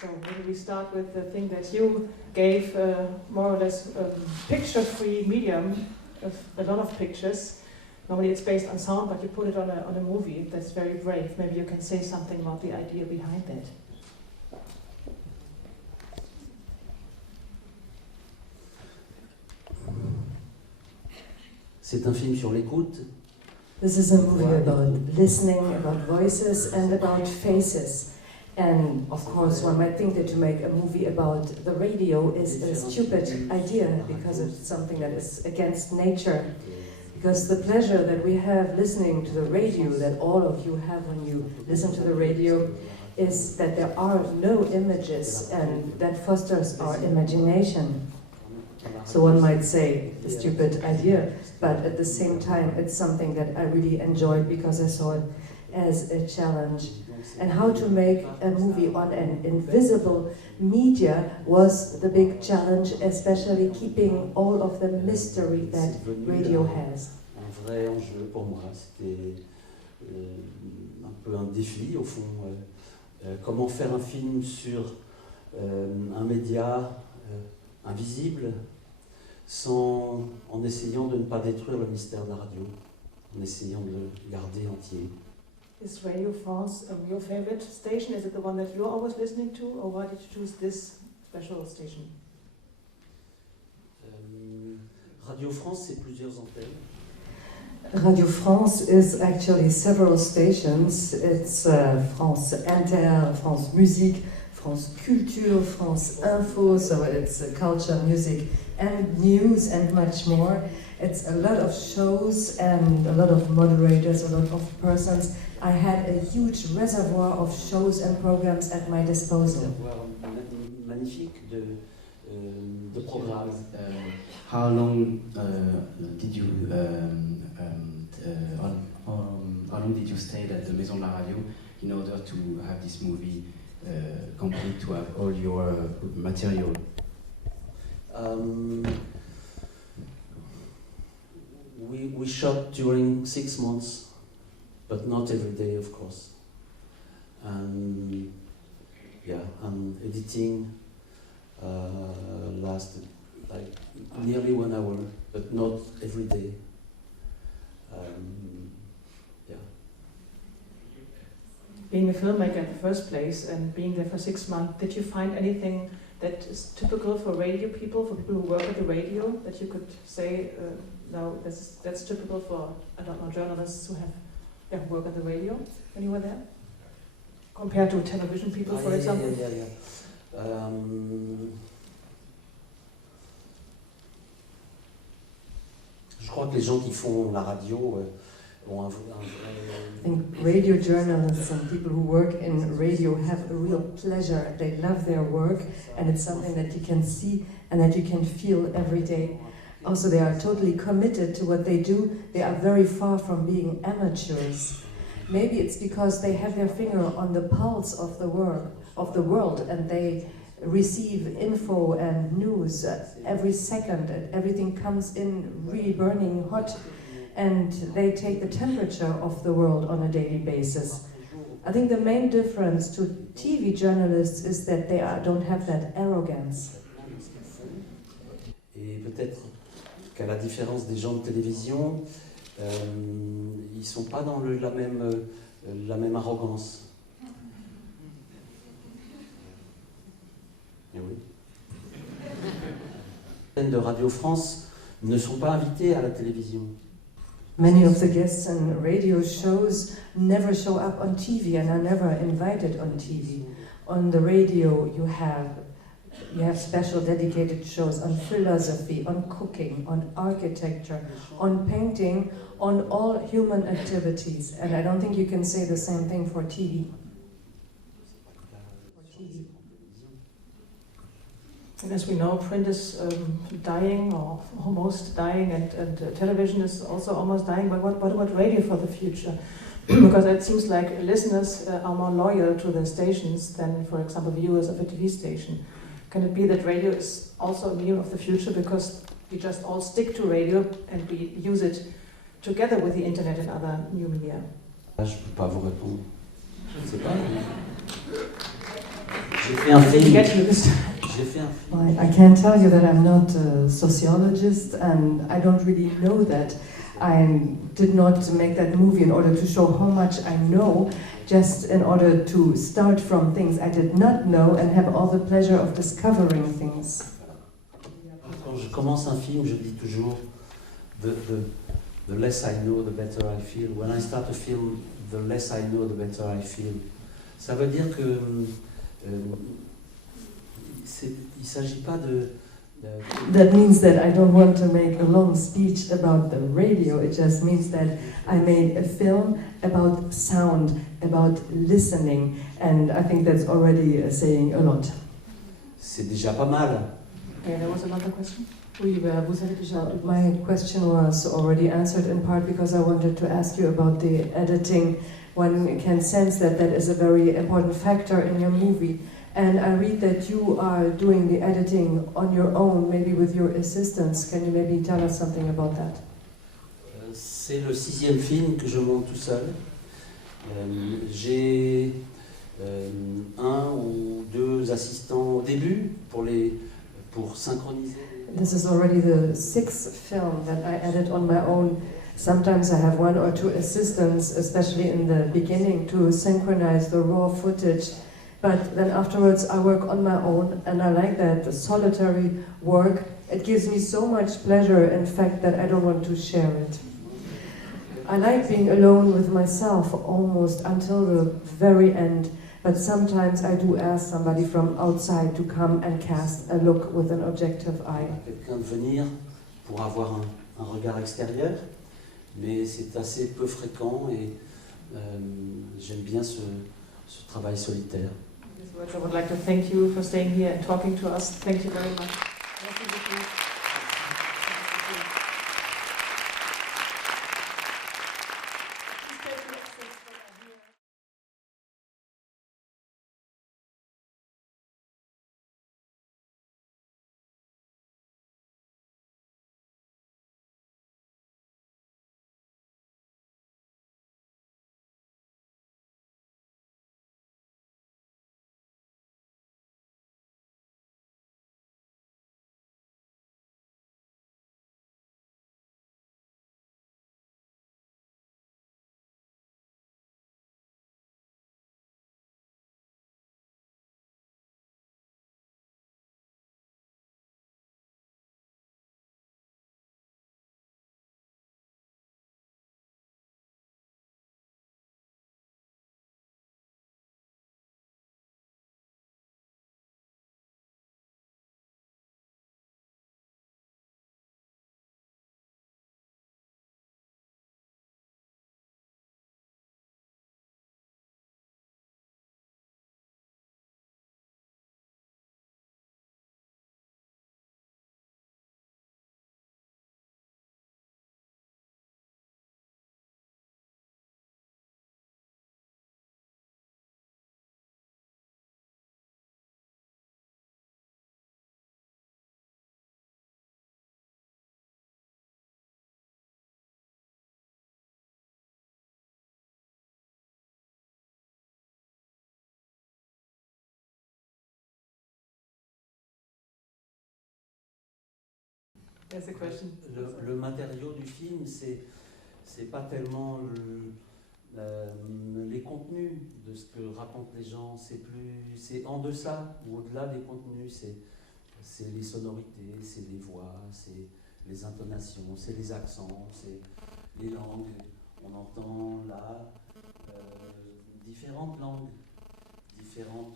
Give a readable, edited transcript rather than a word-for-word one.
So maybe we start with the thing that you gave, more or less picture-free medium of a lot of pictures. Normally it's based on sound, but you put it on a movie. That's very brave. Maybe you can say something about the idea behind that. C'est un film sur l'écoute. This is a movie about listening, about voices, and about faces. And of course, one might think that to make a movie about the radio is a stupid idea because it's something that is against nature. Because the pleasure that we have listening to the radio, that all of you have when you listen to the radio, is that there are no images, and that fosters our imagination. So one might say, a stupid idea, but at the same time it's something that I really enjoyed because I saw it as a challenge. And how to make a movie on an invisible media was the big challenge, especially keeping all of the mystery that radio has. Un vrai enjeu pour moi, c'était un peu un défi au fond. Comment faire un film sur un média invisible en essayant de ne pas détruire le mystère de la radio, en essayant de le garder entier. Is Radio France your favorite station? Is it the one that you're always listening to, or why did you choose this special station? Radio France, c'est plusieurs antennes. Radio France is actually several stations. It's France Inter, France Musique, France Culture, France Info, so it's culture, music and news and much more. It's a lot of shows and a lot of moderators, a lot of persons. I had a huge reservoir of shows and programs at my disposal. Magnifique de programmes. How long did you how long did you stay at the Maison de la Radio in order to have this movie complete, to have all your material? We shot during 6 months, but not every day, of course. And editing lasted like nearly 1 hour, but not every day. Being a filmmaker in the first place and being there for 6 months, did you find anything that is typical for radio people, for people who work at the radio, that you could say, no, that's typical for, I don't know, journalists who have work at the radio when you were there? Compared to television people, for example? Je crois que les gens qui font la radio ont un I think radio journalists and people who work in radio have a real pleasure. They love their work, and it's something that you can see and that you can feel every day. Also, they are totally committed to what they do. They are very far from being amateurs. Maybe it's because they have their finger on the pulse of the world, and they receive info and news every second, and everything comes in really burning hot, and they take the temperature of the world on a daily basis. I think the main difference to TV journalists is that they don't have that arrogance. Et peut-être qu'à la différence des gens de télévision, ils sont pas dans la même arrogance. Et oui. Les chaînes de Radio France ne sont pas invités à la télévision. Many of the guests in radio shows never show up on TV and are never invited on TV. On the radio you have special dedicated shows on philosophy, on cooking, on architecture, on painting, on all human activities. And I don't think you can say the same thing for TV. And as we know, print is dying or almost dying, and television is also almost dying. But what about radio for the future? Because it seems like listeners are more loyal to the stations than, for example, viewers of a TV station. Can it be that radio is also a medium of the future because we just all stick to radio and we use it together with the internet and other new media? Je ne peux pas vous répondre. Je ne sais pas. J'ai fait un I didn't film. get you this. J'ai fait un film. Well, I can tell you that I'm not a sociologist and I don't really know that. I did not make that movie in order to show how much I know, just in order to start from things I did not know and have all the pleasure of discovering things. Quand je commence un film, je dis toujours the less I know, the better I feel. When I start a film, the less I know, the better I feel. Ça veut dire que il ne s'agit pas de That means that I don't want to make a long speech about the radio. It just means that I made a film about sound, about listening, and I think that's already saying a lot. c'est déjà pas mal. Okay, there was another question. Oui, vous avez déjà. My question was already answered in part because I wanted to ask you about the editing. One can sense that that is a very important factor in your movie. And I read that you are doing the editing on your own, maybe with your assistants. Can you maybe tell us something about that? C'est le 6e film que je monte tout seul. J'ai un ou deux assistants au début pour synchroniser. This is already the 6th film that I edit on my own. Sometimes I have 1 or 2 assistants, especially in the beginning, to synchronize the raw footage. But then afterwards I work on my own, and I like that, the solitary work. It gives me so much pleasure, in fact, that I don't want to share it. I like being alone with myself almost until the very end, but sometimes I do ask somebody from outside to come and cast a look with an objective eye. Quelqu'un de venir pour avoir un regard extérieur, mais c'est assez peu fréquent et j'aime bien ce travail solitaire. I would like to thank you for staying here and talking to us. Thank you very much. There's a question. Le matériau du film, c'est pas tellement les contenus de ce que racontent les gens, c'est en deçà ou au-delà des contenus, c'est les sonorités, c'est les voix, c'est les intonations, c'est les accents, c'est les langues. On entend là différentes langues, différentes